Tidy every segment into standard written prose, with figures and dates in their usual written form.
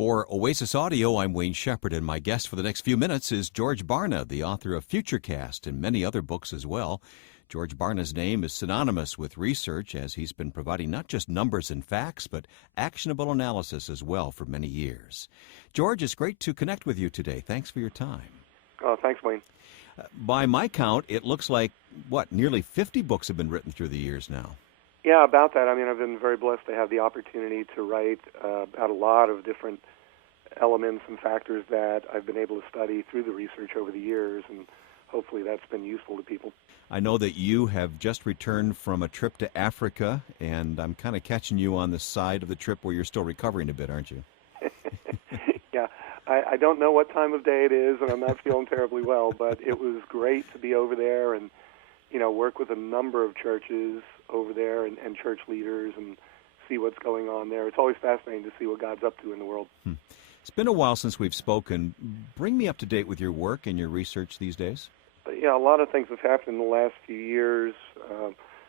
For Oasis Audio, I'm Wayne Shepherd, and my guest for the next few minutes is George Barna, the author of Futurecast and many other books as well. George Barna's name is synonymous with research, as he's been providing not just numbers and facts, but actionable analysis as well for many years. George, it's great to connect with you today. Thanks for your time. Oh, thanks, Wayne. By my count, it looks like, nearly 50 books have been written through the years now. Yeah, about that. I mean, I've been very blessed to have the opportunity to write about a lot of different elements and factors that I've been able to study through the research over the years, and hopefully that's been useful to people. I know that you have just returned from a trip to Africa, and I'm kind of catching you on the side of the trip where you're still recovering a bit, aren't you? Yeah, I don't know what time of day it is, and I'm not feeling terribly well, but it was great to be over there and, work with a number of churches over there and church leaders and see what's going on there. It's always fascinating to see what God's up to in the world. It's been a while since we've spoken. Bring me up to date with your work and your research these days. Yeah, a lot of things have happened in the last few years.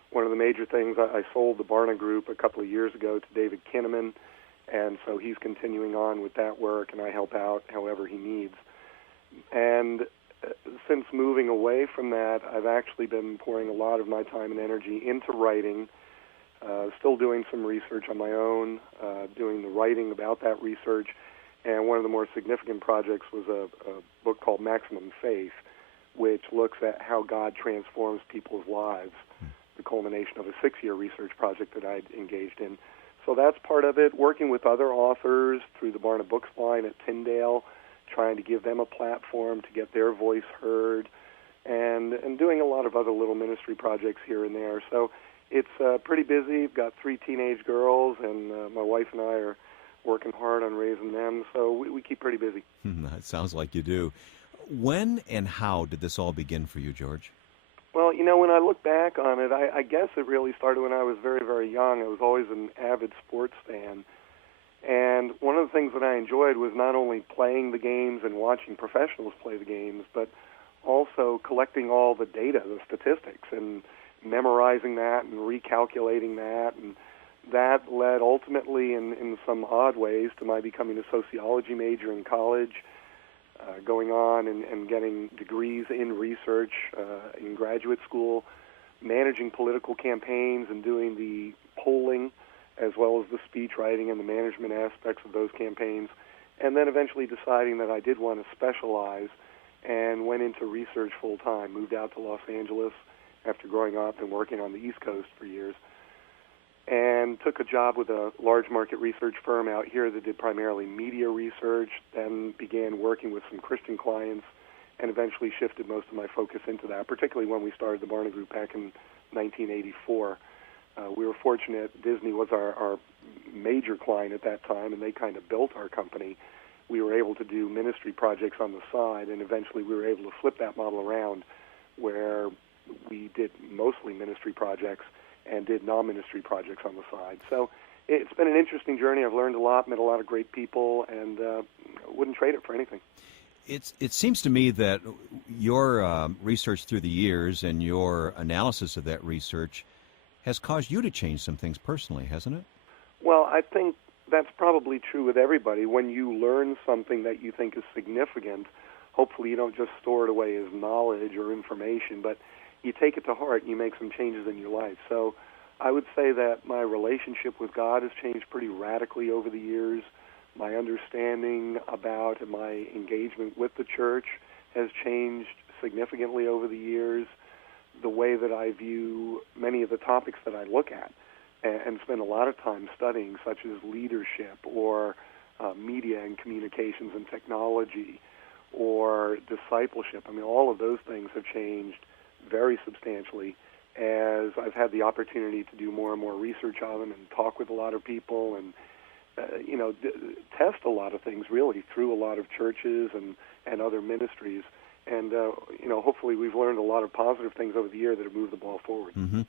One of the major things, I sold the Barna Group a couple of years ago to David Kinnaman, and so he's continuing on with that work, and I help out however he needs. And since moving away from that, I've actually been pouring a lot of my time and energy into writing, still doing some research on my own, doing the writing about that research, and one of the more significant projects was a book called Maximum Faith, which looks at how God transforms people's lives, the culmination of a 6-year research project that I'd engaged in. So that's part of it, working with other authors through the Barna Books line at Tyndale, trying to give them a platform to get their voice heard, and doing a lot of other little ministry projects here and there. So it's pretty busy. I've got 3 teenage girls, and my wife and I are working hard on raising them, so we keep pretty busy. It sounds like you do. When and how did this all begin for you, George? Well, when I look back on it, I guess it really started when I was very, very young. I was always an avid sports fan. And one of the things that I enjoyed was not only playing the games and watching professionals play the games, but also collecting all the data, the statistics, and memorizing that and recalculating that. And that led ultimately in some odd ways to my becoming a sociology major in college, going on and getting degrees in research in graduate school, managing political campaigns and doing the polling as well as the speech writing and the management aspects of those campaigns, and then eventually deciding that I did want to specialize and went into research full-time, moved out to Los Angeles after growing up and working on the East Coast for years, and took a job with a large market research firm out here that did primarily media research, then began working with some Christian clients, and eventually shifted most of my focus into that, particularly when we started the Barna Group back in 1984. We were fortunate. Disney was our major client at that time, and they kind of built our company. We were able to do ministry projects on the side, and eventually we were able to flip that model around where we did mostly ministry projects and did non-ministry projects on the side. So it's been an interesting journey. I've learned a lot, met a lot of great people, and wouldn't trade it for anything. It seems to me that your research through the years and your analysis of that research has caused you to change some things personally, hasn't it? Well, I think that's probably true with everybody. When you learn something that you think is significant, hopefully you don't just store it away as knowledge or information, but you take it to heart and you make some changes in your life. So I would say that my relationship with God has changed pretty radically over the years. My understanding about and my engagement with the church has changed significantly over the years. The way that I view many of the topics that I look at and spend a lot of time studying, such as leadership or media and communications and technology or discipleship. I mean, all of those things have changed very substantially as I've had the opportunity to do more and more research on them and talk with a lot of people and, test a lot of things really through a lot of churches and other ministries. And, hopefully we've learned a lot of positive things over the year that have moved the ball forward. Mm-hmm.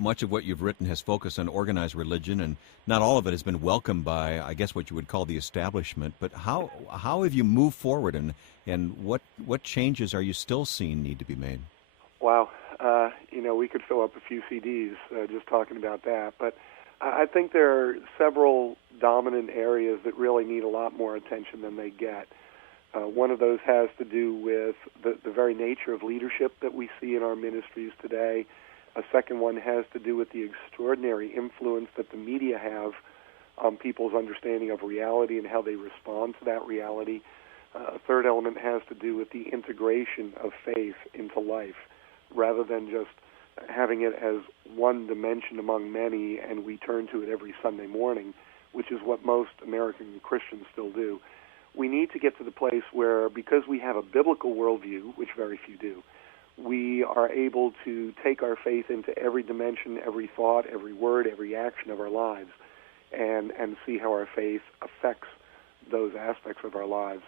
Much of what you've written has focused on organized religion, and not all of it has been welcomed by, I guess, what you would call the establishment. But how have you moved forward, and what changes are you still seeing need to be made? Wow. We could fill up a few CDs just talking about that. But I think there are several dominant areas that really need a lot more attention than they get. One of those has to do with the very nature of leadership that we see in our ministries today. A second one has to do with the extraordinary influence that the media have on people's understanding of reality and how they respond to that reality. A third element has to do with the integration of faith into life, rather than just having it as one dimension among many and we turn to it every Sunday morning, which is what most American Christians still do. We need to get to the place where, because we have a biblical worldview, which very few do, we are able to take our faith into every dimension, every thought, every word, every action of our lives, and see how our faith affects those aspects of our lives.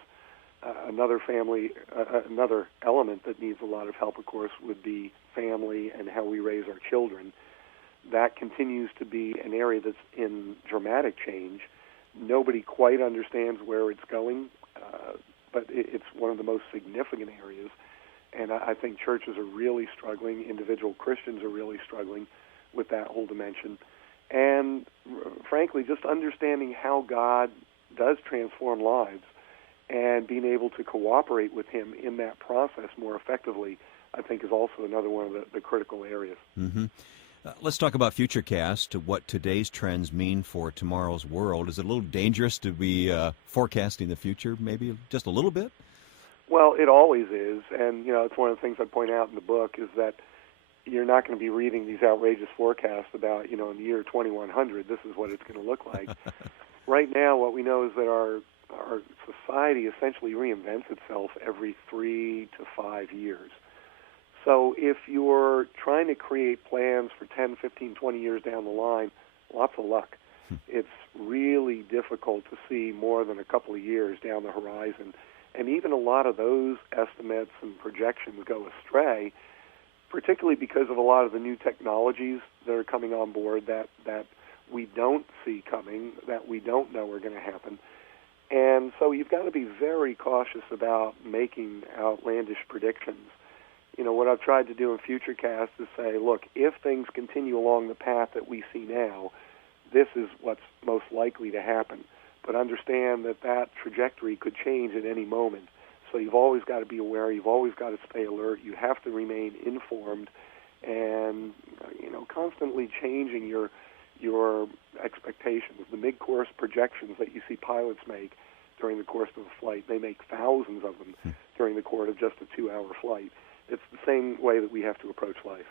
Another element that needs a lot of help, of course, would be family and how we raise our children. That continues to be an area that's in dramatic change. Nobody quite understands where it's going, but it's one of the most significant areas. And I think churches are really struggling. Individual Christians are really struggling with that whole dimension. And frankly, just understanding how God does transform lives and being able to cooperate with him in that process more effectively, I think, is also another one of the critical areas. Mm-hmm. Let's talk about Futurecast, what today's trends mean for tomorrow's world. Is it a little dangerous to be forecasting the future, maybe just a little bit? Well, it always is, and it's one of the things I point out in the book is that you're not going to be reading these outrageous forecasts about, in the year 2100, this is what it's going to look like. Right now, what we know is that our society essentially reinvents itself every 3 to 5 years. So if you're trying to create plans for 10, 15, 20 years down the line, lots of luck. It's really difficult to see more than a couple of years down the horizon. And even a lot of those estimates and projections go astray, particularly because of a lot of the new technologies that are coming on board that we don't see coming, that we don't know are going to happen. And so you've got to be very cautious about making outlandish predictions. What I've tried to do in Futurecast is say, look, if things continue along the path that we see now, this is what's most likely to happen. But understand that trajectory could change at any moment. So you've always got to be aware. You've always got to stay alert. You have to remain informed and, constantly changing your expectations. The mid-course projections that you see pilots make during the course of a flight, they make thousands of them during the course of just a 2-hour flight. It's the same way that we have to approach life.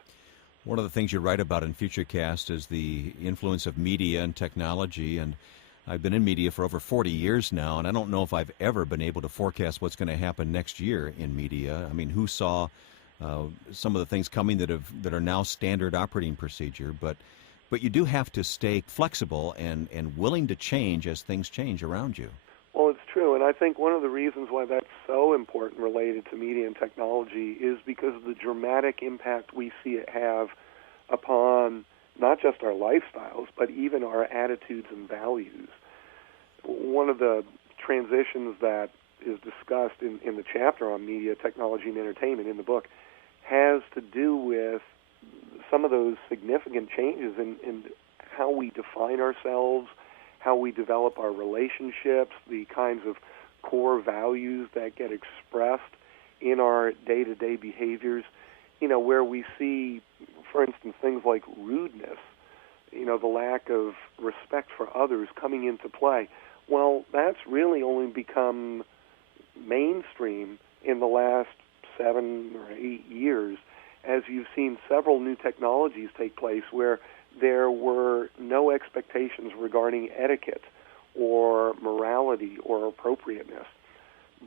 One of the things you write about in Futurecast is the influence of media and technology, and I've been in media for over 40 years now, and I don't know if I've ever been able to forecast what's going to happen next year in media. I mean, who saw some of the things coming that are now standard operating procedure, but you do have to stay flexible and willing to change as things change around you. Well, it's true, and I think one of the reasons why that's so important related to media and technology is because of the dramatic impact we see it have upon not just our lifestyles, but even our attitudes and values. One of the transitions that is discussed in the chapter on media, technology, and entertainment in the book has to do with some of those significant changes in how we define ourselves, how we develop our relationships, the kinds of core values that get expressed in our day-to-day behaviors, where we see, for instance, things like rudeness, the lack of respect for others coming into play. Well, that's really only become mainstream in the last 7 or 8 years, as you've seen several new technologies take place where there were no expectations regarding etiquette or morality or appropriateness.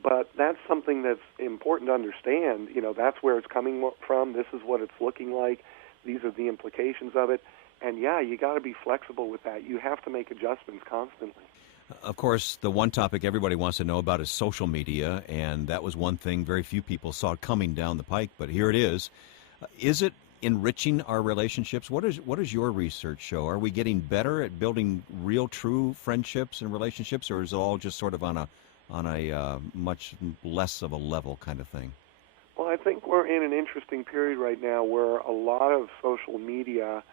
But that's something that's important to understand. That's where it's coming from. This is what it's looking like. These are the implications of it. And, you got to be flexible with that. You have to make adjustments constantly. Of course, the one topic everybody wants to know about is social media, and that was one thing very few people saw coming down the pike, but here it is. Is it enriching our relationships? What does your research show? Are we getting better at building real, true friendships and relationships, or is it all just sort of on a much less of a level kind of thing? Well, I think we're in an interesting period right now where a lot of social media,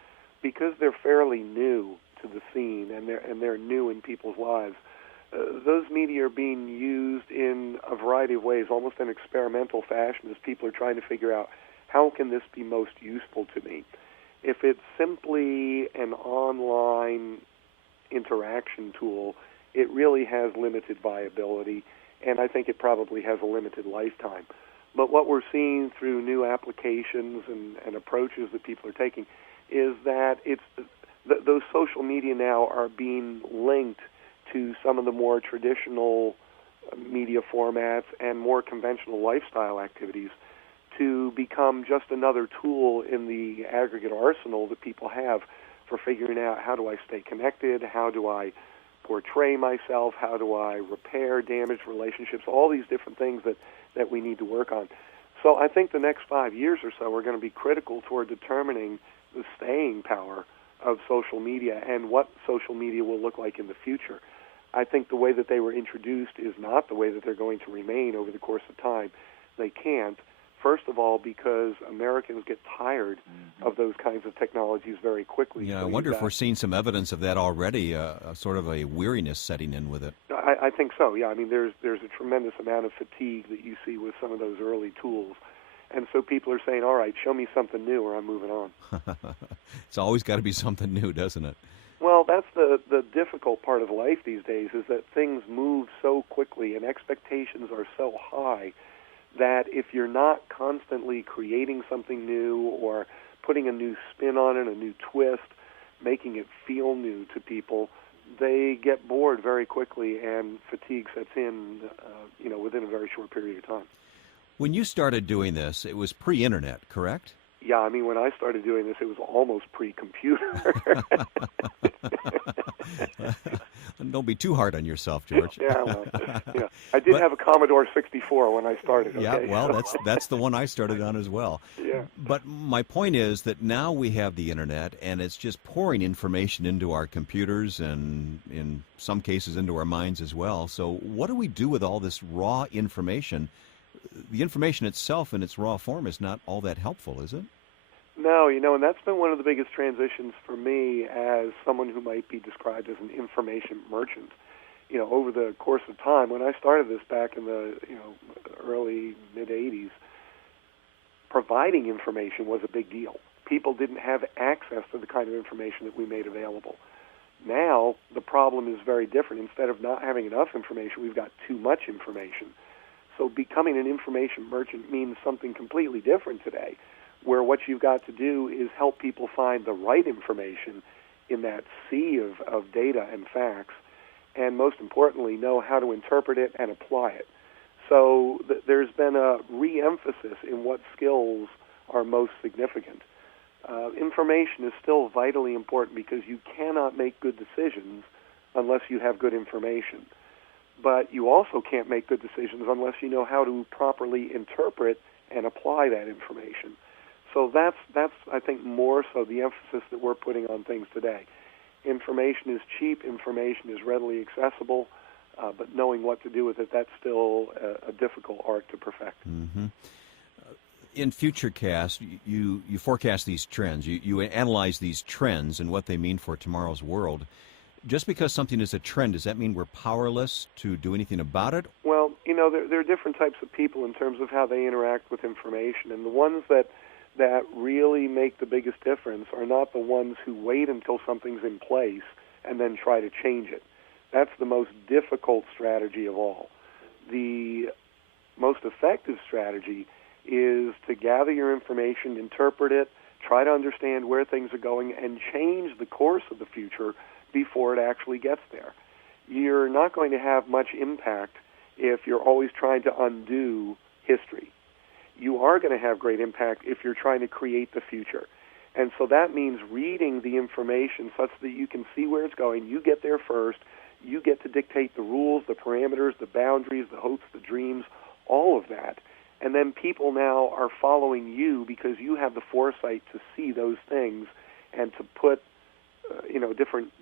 because they're fairly new, to the scene, and they're new in people's lives. Those media are being used in a variety of ways, almost in experimental fashion, as people are trying to figure out how can this be most useful to me. If it's simply an online interaction tool, it really has limited viability, and I think it probably has a limited lifetime. But what we're seeing through new applications and approaches that people are taking is that those social media now are being linked to some of the more traditional media formats and more conventional lifestyle activities to become just another tool in the aggregate arsenal that people have for figuring out, how do I stay connected, how do I portray myself, how do I repair damaged relationships, all these different things that we need to work on. So I think the next 5 years or so are going to be critical toward determining the staying power of social media and what social media will look like in the future. I think the way that they were introduced is not the way that they're going to remain over the course of time. They can't. First of all, because Americans get tired of those kinds of technologies very quickly. Yeah, So I wonder if we're seeing some evidence of that already, sort of a weariness setting in with it. I think so, yeah. I mean, there's a tremendous amount of fatigue that you see with some of those early tools. And so people are saying, all right, show me something new or I'm moving on. It's always got to be something new, doesn't it? Well, that's the difficult part of life these days, is that things move so quickly and expectations are so high that if you're not constantly creating something new or putting a new spin on it, a new twist, making it feel new to people, they get bored very quickly and fatigue sets in, within a very short period of time. When you started doing this, it was pre-internet, correct? Yeah, I mean, when I started doing this, it was almost pre-computer. Don't be too hard on yourself, George. Yeah, well, I did have a Commodore 64 when I started. Okay? Yeah, well, that's the one I started on as well. Yeah. But my point is that now we have the internet, and it's just pouring information into our computers and, in some cases, into our minds as well. So what do we do with all this raw information? The information itself in its raw form is not all that helpful, is it? No, and that's been one of the biggest transitions for me as someone who might be described as an information merchant. Over the course of time, when I started this back in the early, mid-'80s, providing information was a big deal. People didn't have access to the kind of information that we made available. Now, the problem is very different. Instead of not having enough information, we've got too much information. So becoming an information merchant means something completely different today, where what you've got to do is help people find the right information in that sea of data and facts, and most importantly, know how to interpret it and apply it. So there's been a re-emphasis in what skills are most significant. Information is still vitally important because you cannot make good decisions unless you have good information. But you also can't make good decisions unless you know how to properly interpret and apply that information. So that's I think, more so the emphasis that we're putting on things today. Information is cheap, information is readily accessible, but knowing what to do with it, that's still a difficult art to perfect. Mm-hmm. In Futurecast, you forecast these trends. You analyze these trends and what they mean for tomorrow's world. Just because something is a trend, does that mean we're powerless to do anything about it? Well, there are different types of people in terms of how they interact with information, and the ones that really make the biggest difference are not the ones who wait until something's in place and then try to change it. That's the most difficult strategy of all. The most effective strategy is to gather your information, interpret it, try to understand where things are going, and change the course of the future before it actually gets there. You're not going to have much impact if you're always trying to undo history. You are going to have great impact if you're trying to create the future. And so that means reading the information such that you can see where it's going. You get there first. You get to dictate the rules, the parameters, the boundaries, the hopes, the dreams, all of that. And then people now are following you because you have the foresight to see those things and to put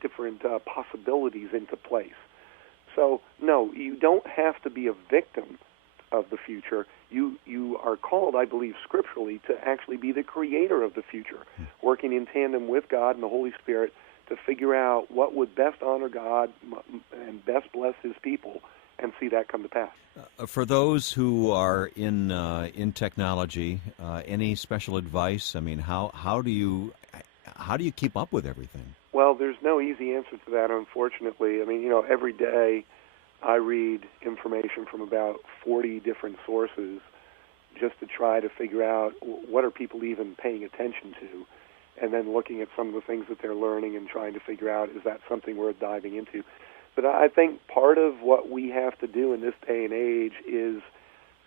different possibilities into place. So, no, you don't have to be a victim of the future. You are called, I believe, scripturally, to actually be the creator of the future, working in tandem with God and the Holy Spirit to figure out what would best honor God and best bless His people, and see that come to pass. For those who are in technology, any special advice? I mean, how do you keep up with everything? Well, there's no easy answer to that, unfortunately. I mean, every day I read information from about 40 different sources just to try to figure out what are people even paying attention to, and then looking at some of the things that they're learning and trying to figure out, is that something worth diving into? But I think part of what we have to do in this day and age is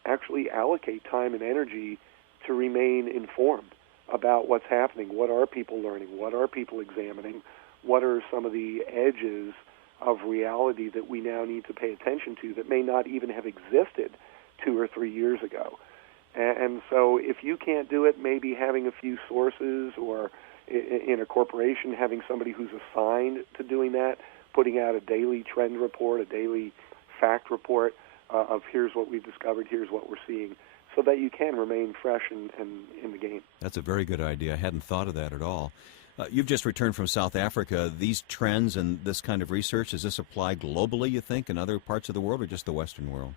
actually allocate time and energy to remain informed about what's happening. What are people learning? What are people examining? What are some of the edges of reality that we now need to pay attention to that may not even have existed 2 or 3 years ago? And so if you can't do it, maybe having a few sources, or in a corporation having somebody who's assigned to doing that, putting out a daily trend report, a daily fact report of here's what we've discovered, here's what we're seeing, so that you can remain fresh and in the game. That's a very good idea. I hadn't thought of that at all. You've just returned from South Africa. These trends and this kind of research, does this apply globally, you think, in other parts of the world, or just the Western world?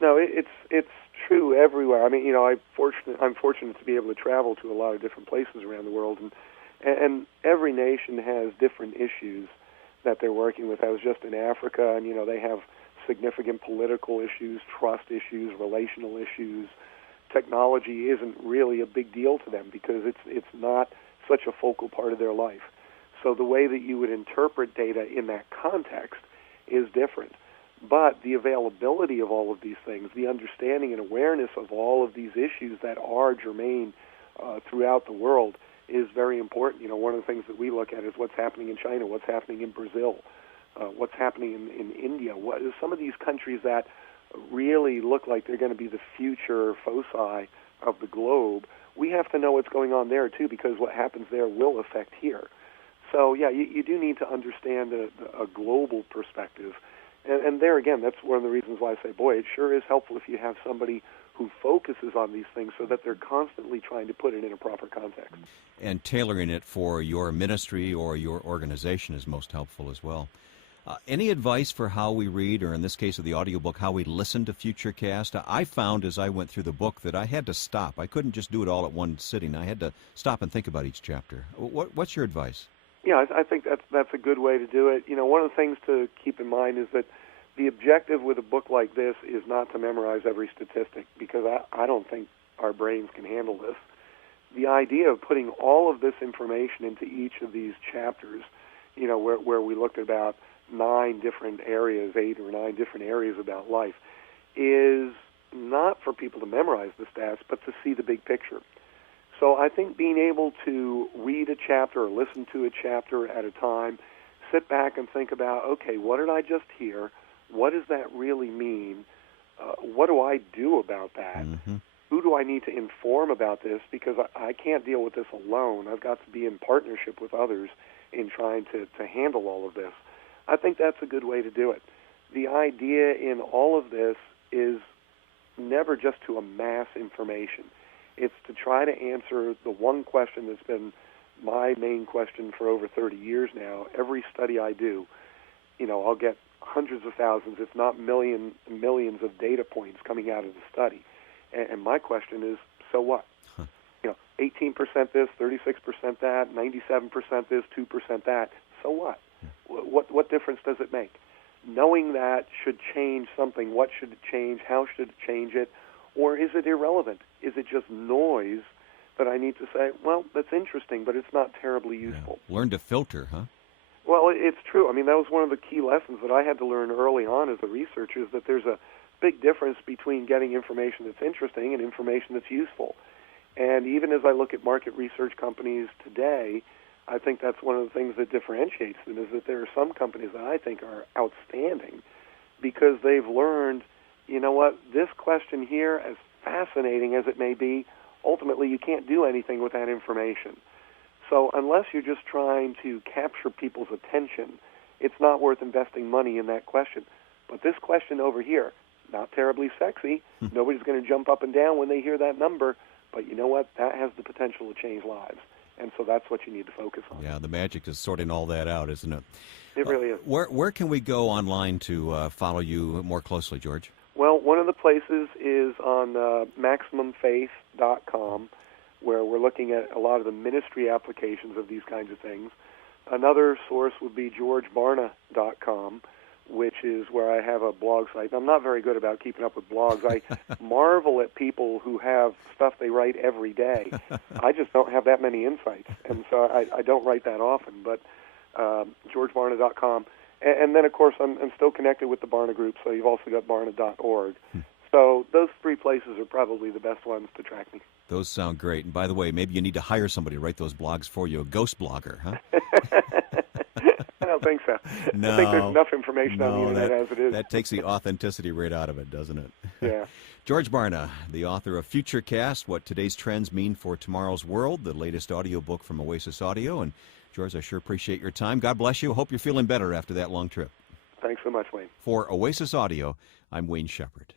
No, it's true everywhere. I mean, I'm fortunate to be able to travel to a lot of different places around the world, and every nation has different issues that they're working with. I was just in Africa, and they have significant political issues, trust issues, relational issues. Technology isn't really a big deal to them because it's not such a focal part of their life. So the way that you would interpret data in that context is different. But the availability of all of these things, the understanding and awareness of all of these issues that are germane throughout the world is very important. One of the things that we look at is what's happening in China, what's happening in Brazil, what's happening in India. Some of these countries that really look like they're going to be the future foci of the globe, we have to know what's going on there, too, because what happens there will affect here. So, yeah, you do need to understand a global perspective. And there again, that's one of the reasons why I say, boy, it sure is helpful if you have somebody who focuses on these things so that they're constantly trying to put it in a proper context. And tailoring it for your ministry or your organization is most helpful as well. Any advice for how we read, or in this case of the audiobook, how we listen to Futurecast? I found as I went through the book that I had to stop. I couldn't just do it all at one sitting. I had to stop and think about each chapter. What's your advice? Yeah, I think that's a good way to do it. One of the things to keep in mind is that the objective with a book like this is not to memorize every statistic, because I don't think our brains can handle this. The idea of putting all of this information into each of these chapters, where we looked at about 9 different areas, 8 or 9 different areas about life, is not for people to memorize the stats, but to see the big picture. So I think being able to read a chapter or listen to a chapter at a time, sit back and think about, okay, what did I just hear? What does that really mean? What do I do about that? Mm-hmm. Who do I need to inform about this? Because I can't deal with this alone. I've got to be in partnership with others in trying to handle all of this. I think that's a good way to do it. The idea in all of this is never just to amass information. It's to try to answer the one question that's been my main question for over 30 years now. Every study I do, I'll get hundreds of thousands, if not millions of data points coming out of the study. And my question is, so what? 18% this, 36% that, 97% this, 2% that. So what? What difference does it make? Knowing that should change something. What should it change? How should it change it? Or is it irrelevant? Is it just noise that I need to say, well, that's interesting, but it's not terribly useful? Yeah. Learn to filter, huh? Well, it's true. I mean, that was one of the key lessons that I had to learn early on as a researcher, is that there's a big difference between getting information that's interesting and information that's useful. And even as I look at market research companies today, I think that's one of the things that differentiates them, is that there are some companies that I think are outstanding because they've learned, this question here, as fascinating as it may be, ultimately you can't do anything with that information. So unless you're just trying to capture people's attention, it's not worth investing money in that question. But this question over here, not terribly sexy. Nobody's going to jump up and down when they hear that number. But you know what? That has the potential to change lives. And so that's what you need to focus on. Yeah, the magic is sorting all that out, isn't it? It really is. Where can we go online to follow you more closely, George? Well, one of the places is on MaximumFaith.com, where we're looking at a lot of the ministry applications of these kinds of things. Another source would be GeorgeBarna.com, which is where I have a blog site. I'm not very good about keeping up with blogs. I marvel at people who have stuff they write every day. I just don't have that many insights, and so I don't write that often. But GeorgeBarna.com. And then, of course, I'm still connected with the Barna Group, so you've also got Barna.org. So those three places are probably the best ones to track me. Those sound great. And by the way, maybe you need to hire somebody to write those blogs for you, a ghost blogger, huh? I don't think so. No, I think there's enough information on the internet as it is. That takes the authenticity right out of it, doesn't it? Yeah. George Barna, the author of Futurecast, What Today's Trends Mean for Tomorrow's World, the latest audiobook from Oasis Audio. And, George, I sure appreciate your time. God bless you. Hope you're feeling better after that long trip. Thanks so much, Wayne. For Oasis Audio, I'm Wayne Shepherd.